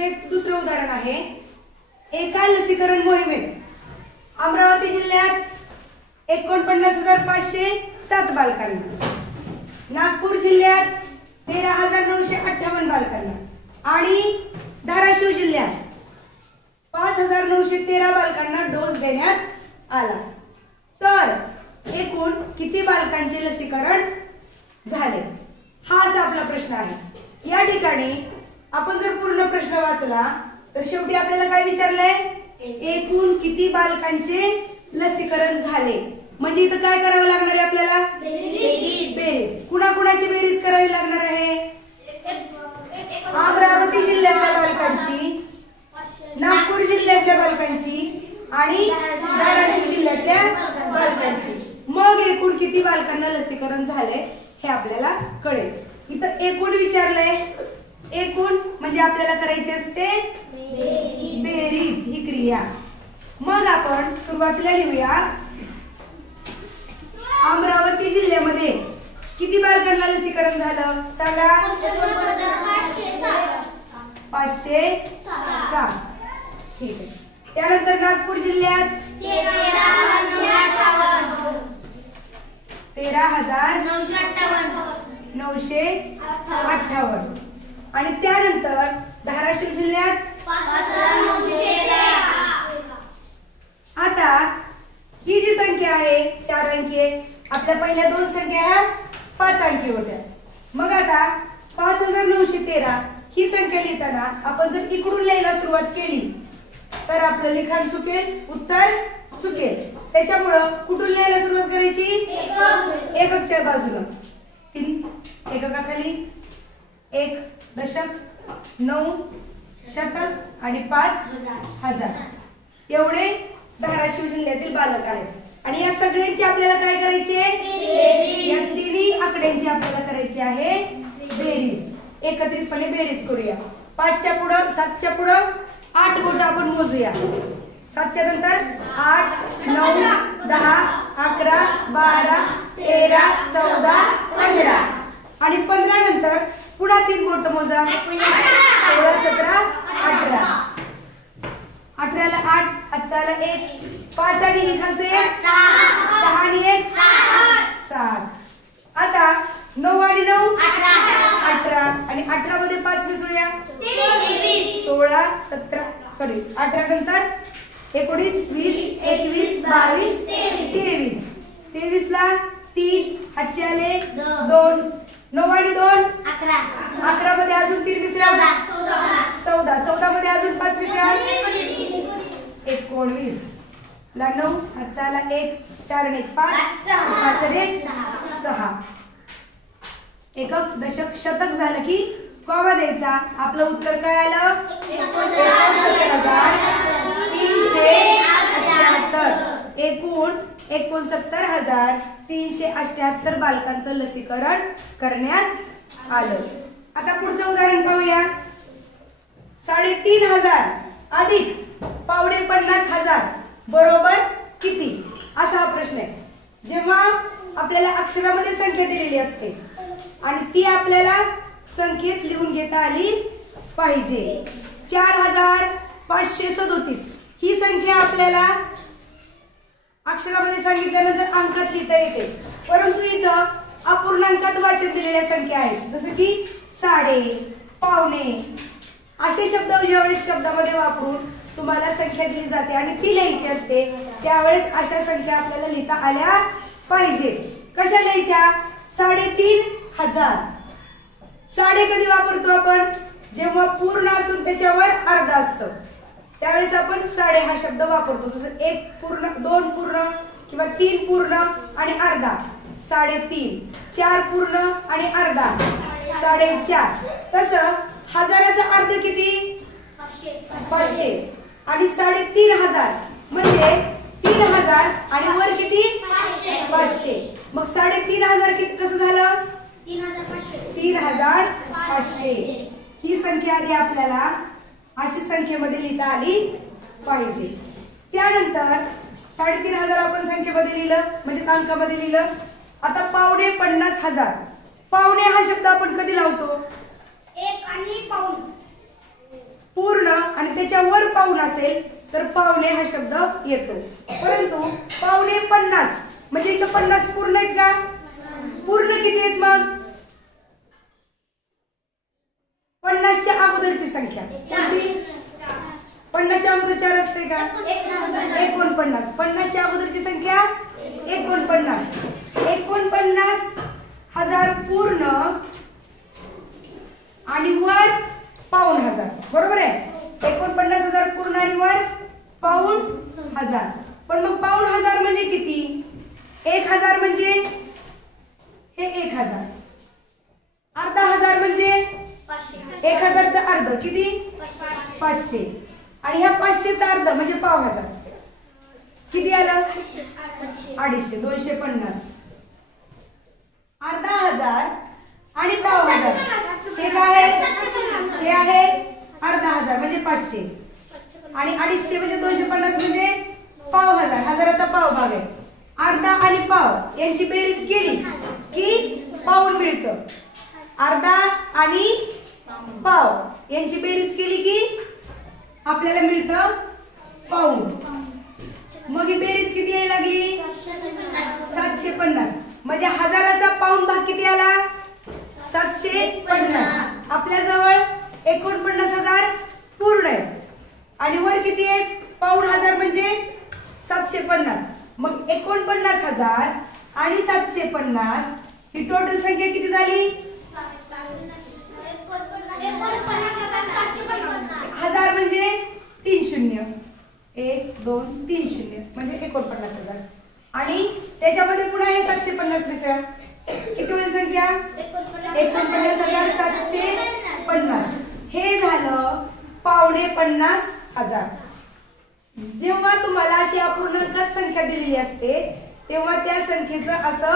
इथे दुसरं उदाहरण आहे। एका लसीकरण मोहिमेत अमरावती जिल्ह्यात 49,507 बालकांना, नागपूर जिल्ह्यात 13,958 बालकांना आणि धाराशिव जिल्ह्यात 5,913 बालकांना डोस देण्यात आला। तर एकूण किती बालकांचे लसीकरण झाले, हा असा आपला प्रश्न आहे। या ठिकाणी आपण जर पूर्ण प्रश्न वाचला तर शेवटी आपल्याला काय विचारलंय, एकूण किती बालकांचे लसीकरण झाले। म्हणजे इथं काय करावं लागणार आहे आपल्याला, बेरीज। कुणाकुणाची बेरीज करावी लागणार आहे, अमरावती जिल्ह्यातल्या बालकांची, नागपूर जिल्ह्यातल्या बालकांची आणि धाराशिव जिल्ह्यातल्या बालकांची। मग एकूण किती बालकांना लसीकरण झाले हे आपल्याला कळेल। इथं एकूण विचारलंय, एकूण म्हणजे आपल्याला करायची असते बेरीज ही क्रिया। मग आपण सुरुवातीला लिहूया, अमरावती जिल्ह्यामध्ये किती बालकांना लसीकरण झालं सांगा, 507। ठीक आहे। त्यानंतर नागपूर जिल्ह्यात 13,958 आणि त्यानंतर धाराशिव जिल्ह्यात 5,913। आता ही जी संख्या आहे 4 अंकी, आपल्या पहिल्या दोन संख्या ह्या 5 अंकी होत्या। मग आता 5,913 ही संख्या लिहिताना आपण जर इकडून लिहायला सुरुवात केली तर आपलं लिखाण चुकेल, उत्तर चुकेल। त्याच्यामुळे कुठून लिहायला सुरुवात करायची, एककच्या बाजूला। 3 एककाखाली 1 दशक, 9 शतक आणि 5,000 एवढे धाराशिव जिल्ह्यातील बालक आहेत। आणि या सगळ्यांची आपल्याला काय करायची आहे, या तिन्ही आकड्यांची आपल्याला करायची आहे बेरीज। एकत्रितपणे बेरीज करूया। 5च्या पुढं 7च्या पुढं 8 बोट आपण मोजूया। 7च्या नंतर 8 9 10 11 12 13 14 15 आणि 15 नंतर पुन्हा 3 बोट मोजा, 16 17 18। 18 ला 8, हातचा 1, 5 आणि खालचं 1, 6 आणि 1 7। आता 9 आणि 9 18 आणि 18 मध्ये 5 मिसळूया, 16 17 सॉरी 18 नंतर 19 20 21 22 23। 23 ला 3 हातचे आले 2, 9 आणि 2 11 मध्ये अजून 3 मिसळा, 14 14 मध्ये अजून 5 मिसळा, 19 ला 9 हातचा आला 1 4 आणि 1 5 5 आणि 1 6। एकक दशक शतक झालं की कॉमा द्यायचा। आपलं उत्तर काय आलं, 69,378। एकूण 69,378 बालकांचं लसीकरण करण्यात आलं। आता पुढचं उदाहरण पाहूया। 3,500 अधिक 50,000 बरोबर किती, असा हा प्रश्न आहे। जेव्हा आपल्याला अक्षरामध्ये संख्या दिलेली असते आणि ती आपल्याला संख्येत लिहून घेता आली पाहिजे। 4,537 ही संख्या आपल्याला अक्षरामध्ये सांगितल्यानंतर अंकात लिहिता येते, परंतु इथं अपूर्णांकात वाचन दिलेल्या संख्या आहेत, जसं की साडे, पावणे असे शब्द ज्यावेळेस शब्दामध्ये वापरून तुम्हाला संख्या दिली जाते आणि ती लिहायची असते, त्यावेळेस अशा संख्या आपल्याला लिहिता आल्या पाहिजे। कशा लिहायच्या, 3,500। साडे कधी वापरतो आपण, जेव्हा पूर्ण असून त्याच्यावर अर्धा असतं त्यावेळेस आपण साडे हा शब्द वापरतो। जसं 1 पूर्ण 2 पूर्ण किंवा 3 पूर्ण आणि अर्धा 3.5, 4 पूर्ण आणि अर्धा 4.5। तसं हजाराचा अर्ध किती, 500 आणि 3,500 म्हणजे 3,000 आणि वर किती 500। मग 3,500 किती कसं झालं, 3,500। ही संख्या आधी आपल्याला अशी संख्येमध्ये लिहिता आली पाहिजे। त्यानंतर 3,500 आपण संख्येमध्ये लिहिलं म्हणजे अंकामध्ये लिहिलं। आता 50,000, पावणे हा शब्द आपण कधी लावतो, 1 आणि पाऊण, पूर्ण आणि त्याच्यावर पाऊण असेल तर पावणे हा शब्द येतो. परंतु पावणे 50 म्हणजे इथं 50 पूर्ण आहेत का? पूर्ण किती आहेत मग? 50च्या अगोदरची संख्या कोणती? 50च्या अगोदर 4 असते का? 49. 50च्या अगोदरची संख्या 49. 49,000 पूर्ण आणि वर पाऊण हजार. बरोबर आहे? 49,000 पूर्ण आणि वर पाऊण हजार. पण मग पाऊण हजार म्हणजे किती? 1,000 म्हणजे हे 1,000. अर्धा हजार म्हणजे 1,000चं अर्ध किती? 500. आणि ह्या 500चा अर्ध म्हणजे पाव हजार. किती आलं? 250. 250. अर्धा हजार आणि पाव हजार हे काय आहे? हे आहे अर्धा हजार म्हणजे 500 आणि 250 म्हणजे 250 म्हणजे पाव हजार. हजाराचा पाव भाग आहे. अर्धा आणि पाव यांची बेरीज केली की पाऊण मिळतं. अर्धा आणि पाव यांची बेरीज केली की आपल्याला मिळतं पाऊण. मग ही बेरीज किती यायला लागली? 750. म्हणजे हजाराचा पाऊण भाग किती आला? 750. आपल्याजवळ 49,000 पूर्ण आहे आणि वर किती आहेत? पाऊण हजार म्हणजे 750. मग 49,000 आणि 750 ही टोटल संख्या किती झाली? 1000 म्हणजे 3 शून्य. 1 2 3 शून्य म्हणजे 49,000 आणि त्याच्यामध्ये पुन्हा हे 750 मिसळा. किती होईल संख्या? 49,750. हे झालं पावणे 50,000. जेव्हा तुम्हाला अशी अपूर्णांकात संख्या दिलेली असते तेव्हा त्या संख्येचं असं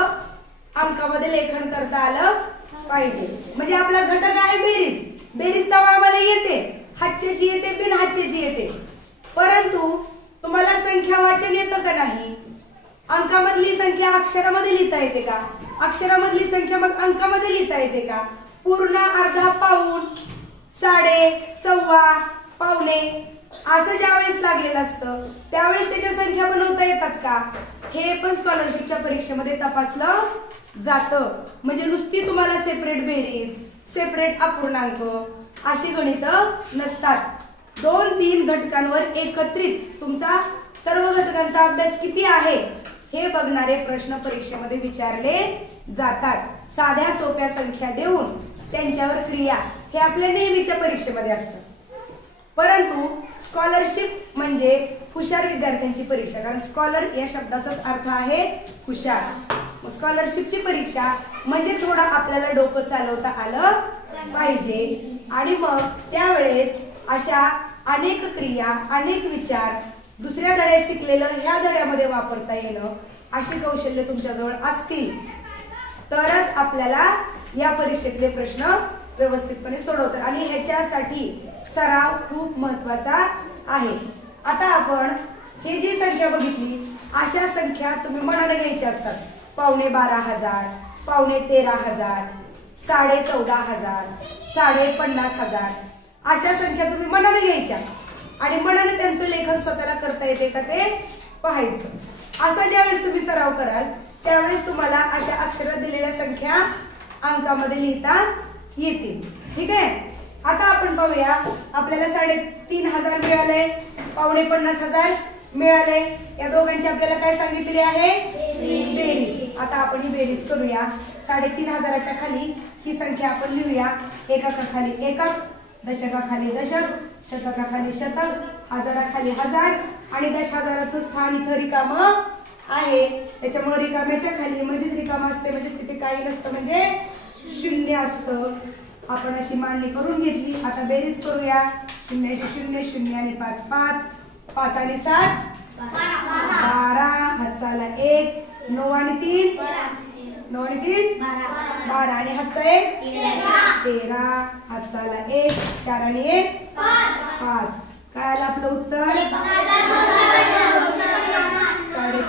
अंकामध्ये लेखन करता आलं पाहिजे. म्हणजे आपला घटक आहे बेरीज. बेरीज तेव्हा आम्हाला येते, हातच्याची येते, बिन हातच्याची येते. परंतु तुम्हाला संख्या वाचन येतं का नाही? अंकामधली संख्या अक्षरामध्ये लिहिता येते का? अक्षरामधली संख्या मग अंकामध्ये लिहिता येते का? पूर्ण, अर्धा, पाऊण, साडे, सव्वा, पावणे असं ज्यावेळेस लागलेलं असतं त्यावेळेस त्याच्या संख्या बनवता येतात का? हे पण स्कॉलरशिपच्या परीक्षेमध्ये तपासलं जातं. म्हणजे नुसती तुम्हाला सेपरेट बेरीज, सेपरेट अपूर्णांक अशी गणितं नसतात. 2-3 घटकांवर एकत्रित तुमचा सर्व घटकांचा अभ्यास किती आहे हे बघणारे प्रश्न परीक्षेमध्ये विचारले जातात. साध्या सोप्या संख्या देऊन त्यांच्यावर क्रिया हे आपल्या नेहमीच्या परीक्षेमध्ये असतं. परंतु स्कॉलरशिप म्हणजे हुशार विद्यार्थ्यांची परीक्षा. कारण स्कॉलर या शब्दाचाच अर्थ आहे हुशार. स्कॉलरशिपची परीक्षा म्हणजे थोडं आपल्याला डोकं चालवता आलं पाहिजे आणि मग त्यावेळेस अशा अनेक क्रिया, अनेक विचार दुसऱ्या धड्यात शिकलेलं ह्या धड्यामध्ये वापरता येणं अशी कौशल्य तुमच्याजवळ असतील तरच आपल्याला या परीक्षेतले प्रश्न व्यवस्थितपणे सोडवतात. आणि ह्याच्यासाठी सराव खूप महत्वाचा आहे. आता आपण ही जी संख्या बघितली अशा संख्या तुम्ही मनाने घ्यायच्या असतात. पावणे 12,000, पावणे 13,000, 14,500, 50,000 अशा संख्या तुम्ही मनाने घ्यायच्या आणि मनाने त्यांचं लेखन स्वतःला करता येते का ते पाहायचं. असं ज्यावेळेस तुम्ही सराव कराल त्यावेळेस तुम्हाला अशा अक्षरात दिलेल्या संख्या अंकामध्ये लिहिता येतील. ठीक आहे. आता आपण पाहूया. आपल्याला 3,500 मिळाले, पावणे 50,000 मिळाले. या दोघांची आपल्याला काय सांगितलेली आहे? बेरीज. आता आपण ही बेरीज करूया. 3,500च्या खाली ही संख्या आपण लिहूया. एककाखाली एकक, दशकाखाली दशक, शतकाखाली शतक, हजाराखाली हजार आणि 10,000चं स्थान इथं रिकामं आहे. त्याच्यामुळे रिकाम्याच्या खाली म्हणजेच रिकामं असते म्हणजे तिथे काही नसतं म्हणजे शून्य असतं. आपण अशी मांडणी करून घेतली. आता बेरीज करूया. 0 0 0 आणि 5 5, 5 आणि 7 12, हातचाला 1, 9 आणि 3 9 आणि 3 12 आणि हातचा 1 13, हातचाला 1, 4 आणि 1 5. काय आलं आपलं उत्तर?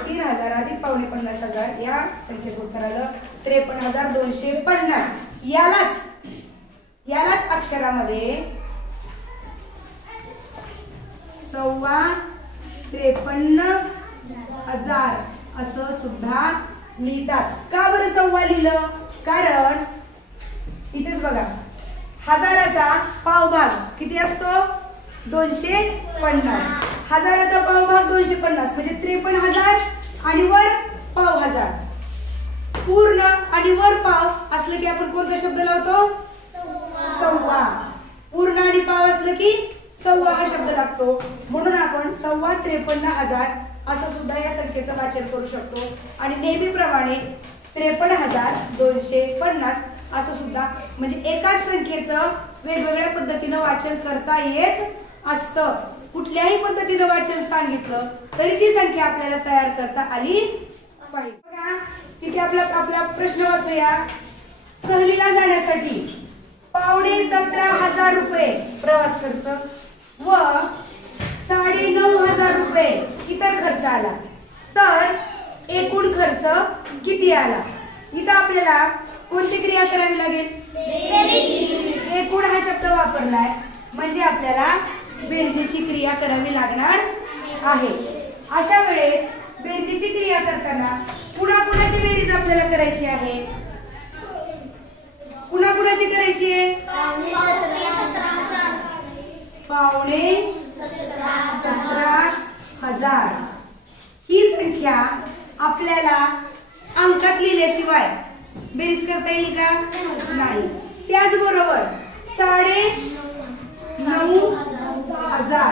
3,500 अधिक पावणे 50,000 या संख्येचं उत्तर आलं 53,250. यालाच अक्षरामध्ये 53,000 असं सुद्धा लिहितात. का बरं सव्वा लिहिलं? कारण इथेच बघा, हजाराचा पावभाग किती असतो? 250. हजाराचा पावभाग 250 म्हणजे 53,000 आणि वर पाव हजार. पूर्ण आणि वर पाव असलं की आपण कोणता शब्द लावतो? सव्वा. पूर्ण आणि पाव असलं की सव्वा हा शब्द लागतो. म्हणून आपण 53,000 असं सुद्धा या संख्येचं वाचन करू शकतो. आणि नेहमीप्रमाणे 53,250 असं सुद्धा, म्हणजे एकाच संख्येचं वेगवेगळ्या पद्धतीनं वाचन करता येत असतं. कुठल्याही पद्धतीनं वाचन सांगितलं तरी ती संख्या आपल्याला तयार करता आली पाहिजे. बघा तिथे आपला प्रश्न वाचूया. सहलीला जाण्यासाठी 17,500 रुपये प्रवास खर्च व 9,500 रुपये इतर खर्च आला, तर एकूण खर्च किती आला? इथं आपल्याला कोणती क्रिया करावी लागेल? एकूण हा शब्द वापरलाय म्हणजे आपल्याला बेरजेची क्रिया करावी लागणार आहे. अशा वेळेस बेरजेची क्रिया करताना कुणाकुणाची बेरीज आपल्याला करायची आहे? कुणाकुणाची करायची आहे? 17,500. ही संख्या आपल्याला अंकात लिहिल्याशिवाय बेरीज करता येईल का? नाही. त्याचबरोबर 9,500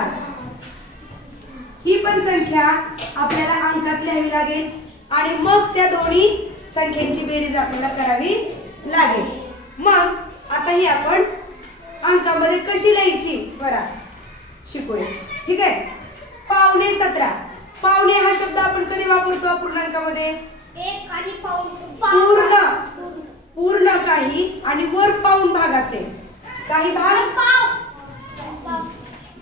ही पण संख्या आपल्याला अंकात लिहावी लागेल आणि मग त्या दोन्ही संख्यांची बेरीज आपल्याला करावी लागेल. मग आता ही आपण अंकामध्ये कशी लिहायची स्वरा शिकूया. ठीक आहे. 17,500. पावणे हा शब्द आपण कधी वापरतो अपूर्णांकामध्ये? पूर्ण काही आणि वर पाऊण भाग असेल. काही भाग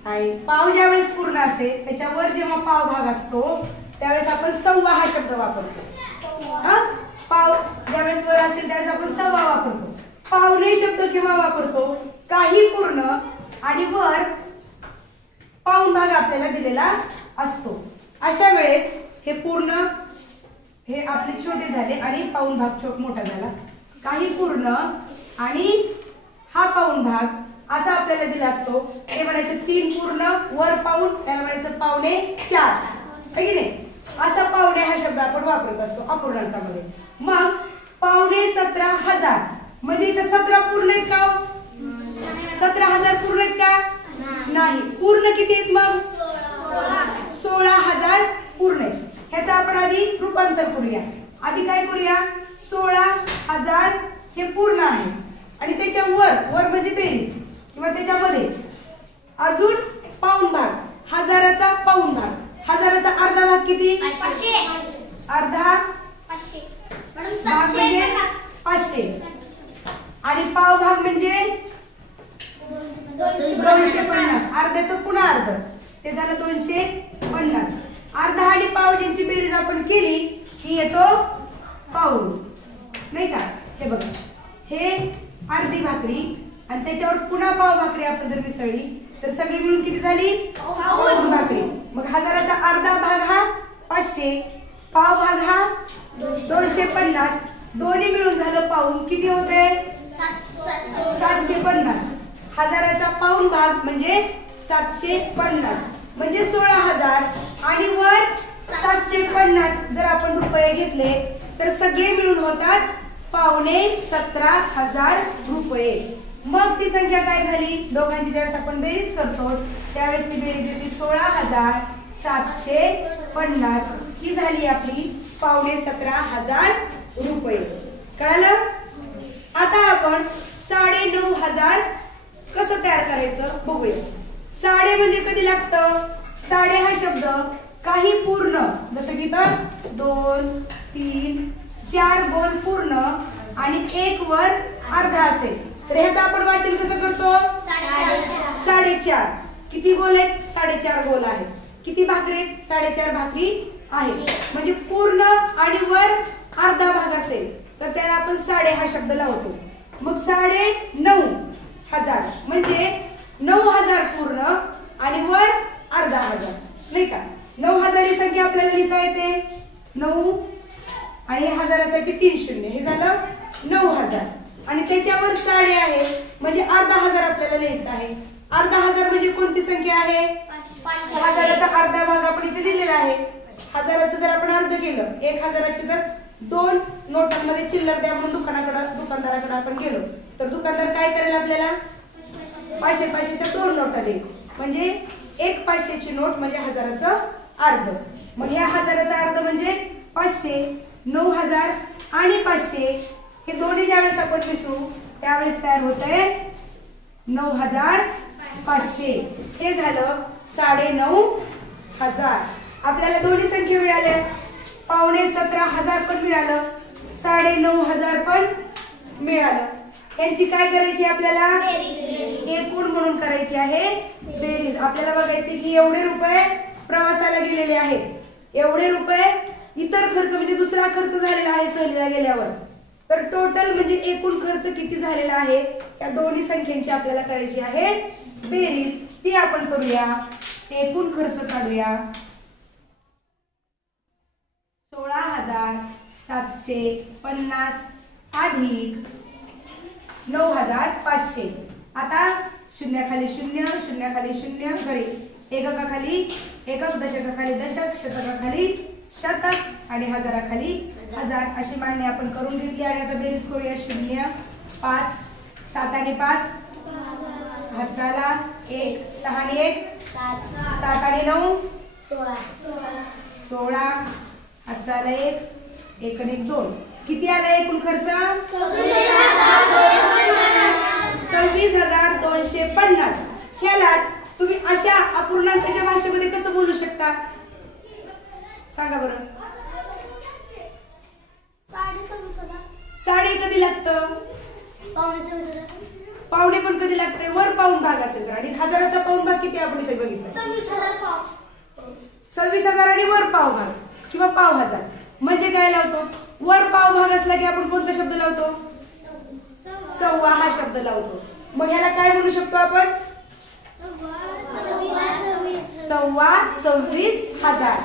आहे. पाव ज्यावेळेस पूर्ण असेल त्याच्यावर जेव्हा पाव भाग असतो त्यावेळेस आपण सव्वा हा शब्द वापरतो. पाव ज्यावेळेस वर असेल त्यावेळेस आपण सव्वा वापरतो. पावणे शब्द केव्हा वापरतो? काही पूर्ण आणि वर पाऊण भाग आपल्याला दिलेला असतो. अशा वेळेस हे पूर्ण हे आपले छोटे झाले आणि पाऊण भाग मोठा झाला. काही पूर्ण आणि हा पाऊण भाग असा आपल्याला दिला असतो. ते म्हणायचं 3 पूर्ण वर पाऊण, त्याला म्हणायचं 4.5 आहे की नाही? असा पावणे हा शब्द आपण वापरत असतो अपूर्णांकामध्ये. मग 17,500 म्हणजे इथं 17 पूर्ण आहेत का? 17,000 पूर्ण आहेत का? नाही. पूर्ण किती आहेत मग? 16,000 पूर्ण आहेत. ह्याचं आपण आधी रूपांतर करूया. आधी काय करूया? 16,000 हे पूर्ण आहे आणि त्याच्या वर म्हणजे बेरीज किंवा त्याच्यामध्ये अजून पाऊण भाग, हजाराचा पाऊण भाग. हजाराचा अर्धा भाग किती? अर्धा भाग म्हणजे 500 आणि पाव भाग म्हणजे 250. अर्ध्याचं पुन्हा अर्ध ते झालं 250. अर्धा आणि पाव ज्यांची बेरीज आपण केली की येतो पाऊण, नाही का? हे बघा, हे अर्धी भाकरी आणि त्याच्यावर पुन्हा पाव भाकरी आपण जर मिसळली तर सगळी मिळून किती झाली? पाऊण भाकरी. मग हजाराचा अर्धा भाग हा 500, पाव भाग हा 250. दोन्ही मिळून झालं पाऊण. किती होते? 750. हजाराचा पाऊण भाग म्हणजे 750 म्हणजे 16,000 आणि वर 750 जर आपण रुपये घेतले तर सगळे मिळून होतात 17,500 रुपये. मग ती संख्या काय झाली? दोघांची ज्यावेळेस आपण बेरीज करतो त्यावेळेस ती बेरीज येते 16,750. ही झाली आपली 17,500 रुपये. कळालं? आता आपण 9,500 कसं तयार करायचं बघूया. साडे म्हणजे कधी लागतं? साडे हा शब्द काही पूर्ण, जसं की तर 2, 3, 4 गोल पूर्ण आणि 1 वर अर्धा असेल तर ह्याचं आपण वाचन कसं करतो? 4.5. किती गोल आहेत? 4.5 गोल आहेत. किती भाकरी आहेत? 4.5 भाकरी आहेत. म्हणजे पूर्ण आणि वर अर्धा भाग असेल तर त्याला आपण साडे हा शब्द लावतो. मग 9,500 म्हणजे 9,000 पूर्ण आणि वर अर्धा हजार, नाही का? 9000 ही संख्या आपल्याला लिहिता येते 9 आणि हजारासाठी 3 शून्य, हे झालं 9000 आणि त्याच्यावर साडे आहे म्हणजे अर्धा हजार आपल्याला लिहायचं आहे. अर्धा हजार म्हणजे कोणती संख्या आहे? हजाराचा अर्धा भाग आपण इथे दिलेला आहे. हजाराचं जर आपण अर्ध केलं, 1000चे जर 2 नोटांमध्ये चिल्लर द्या म्हणून दुकानदाराकडे आपण गेलो तर दुकानदार काय करेल? आपल्याला 500च्या 2 नोटा देईल म्हणजे एक 500ची नोट म्हणजे हजाराचं अर्ध. मग या हजाराचा अर्ध म्हणजे 500. 9000 आणि 500 हे दोन्ही ज्यावेळेस आपण मिसळू त्यावेळेस तयार होतंय 9500. हे झालं 9500. आपल्याला दोन्ही संख्या मिळाल्या. 1,17,000 पण मिळालं, 9,500 पण मिळालं. यांची काय करायची आपल्याला? एकूण म्हणून करायची आहे बेरीज. आपल्याला बघायचे की एवढे रुपये प्रवासाला गेलेले आहेत, एवढे रुपये इतर खर्च म्हणजे दुसरा खर्च झालेला आहे सहलीला गेल्यावर. तर टोटल म्हणजे एकूण खर्च किती झालेला आहे या दोन्ही संख्यांची आपल्याला करायची आहे बेरीज. ती आपण करूया. एकूण खर्च काढूया. 16,750 अधिक 9,500. आता शून्याखाली शून्य, शून्याखाली शून्य, सॉरी एककाखाली एकक, दशकाखाली दशक, शतकाखाली शतक आणि हजाराखाली हजार अशी मांडणी आपण करून घेतली. आणि आता बेरीज करूया. 0 5 7 आणि 5 हात झाला 1 6 आणि 1 7 आणि 9 16 हात झाला 1 1 आणि 1 2. किती आला एकूण खर्च? 26,250. ह्यालाच तुम्ही अशा अपूर्णांकाच्या भाषेमध्ये कसं बोलू शकता सांगा बरं? साडे कधी लागतं? पावणे पण कधी लागते? वर पाऊण भाग असेल तर. आणि हजाराचा पाऊण भाग किती आपण इथे बघितलं? 26,000 आणि वर पाव भाग किंवा पाव हजार. म्हणजे काय लावतो? वर पाव भाग असला की आपण कोणता शब्द लावतो? सव्वा हा शब्द लावतो. मग ह्याला काय म्हणू शकतो आपण? 26,000.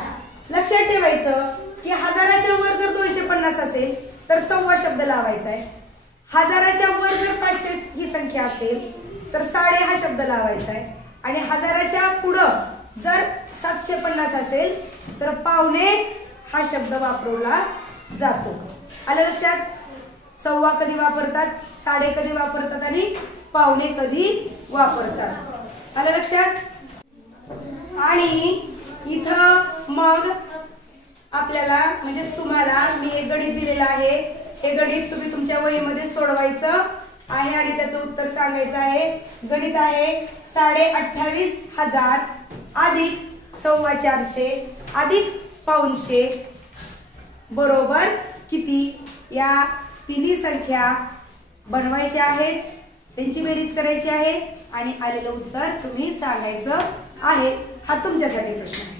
लक्षात ठेवायचं की हजाराच्या वर जर 250 असेल तर सव्वा शब्द लावायचा आहे. हजाराच्या वर जर 500 ही संख्या असेल तर साडे हा शब्द लावायचा आहे. आणि हजाराच्या पुढं जर 750 असेल तर पावणे हा शब्द वापरला जातो. आलं लक्षात? सव्वा कधी वापरतात, साडे कधी वापरतात आणि पावणे कधी वापरतात. आलं लक्षात? आणि इथं मग आपल्याला म्हणजेच तुम्हाला मी एक गणित दिलेलं आहे. हे गणित तुम्ही तुमच्या वहीमध्ये सोडवायचं आहे आणि त्याचं उत्तर सांगायचं आहे. गणित आहे 28,500 अधिक 425 अधिक पाऊणशे बरोबर किती? या तिन्ही संख्या बनवायच्या आहेत, त्यांची बेरीज करायची आहे आणि आलेलं उत्तर तुम्ही सांगायचं आहे. हा तुमच्यासाठी प्रश्न आहे.